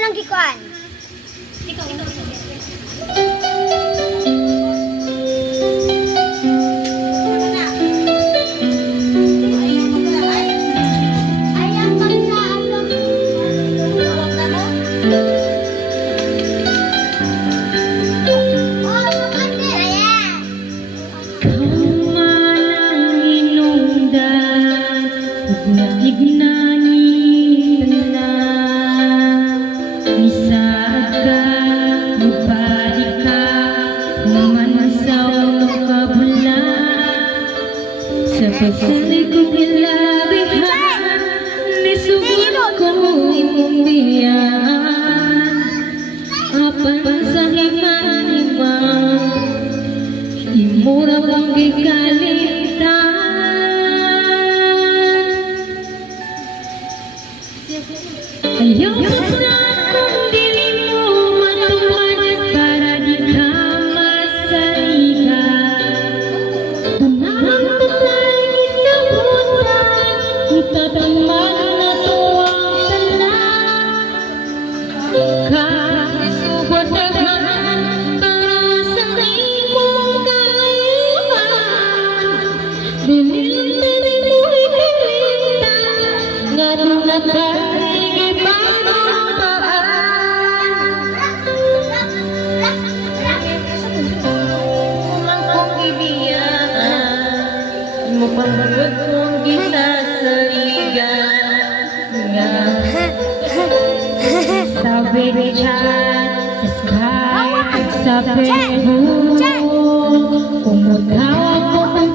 lang gikuan. Ikaw. Ayang magsaasam. Oh, kapatid. Ayan. Kaumanang inungdan, nagnagnani na nisaad ka, magbalik ka, mamanasaw ng kabulan. Sa pagsali kong ilabihan, nisugod kong imong biyaan. Apan sa himan-himan, imura kang gikalitan. Ayaw ko sa kung dili mo matuman para di ka masaligan. Tanang tatay isabutan, itataman na tuwang talan. Kaisubot na para sa imong kaayuhan. Dili mo ipilitan, nga doon na tayo Kulang kong ibiyaan, mo pangagod kong ginasaligan nga. Sa WeChat, sa Skype, sa Facebook, kung magkawag ko ng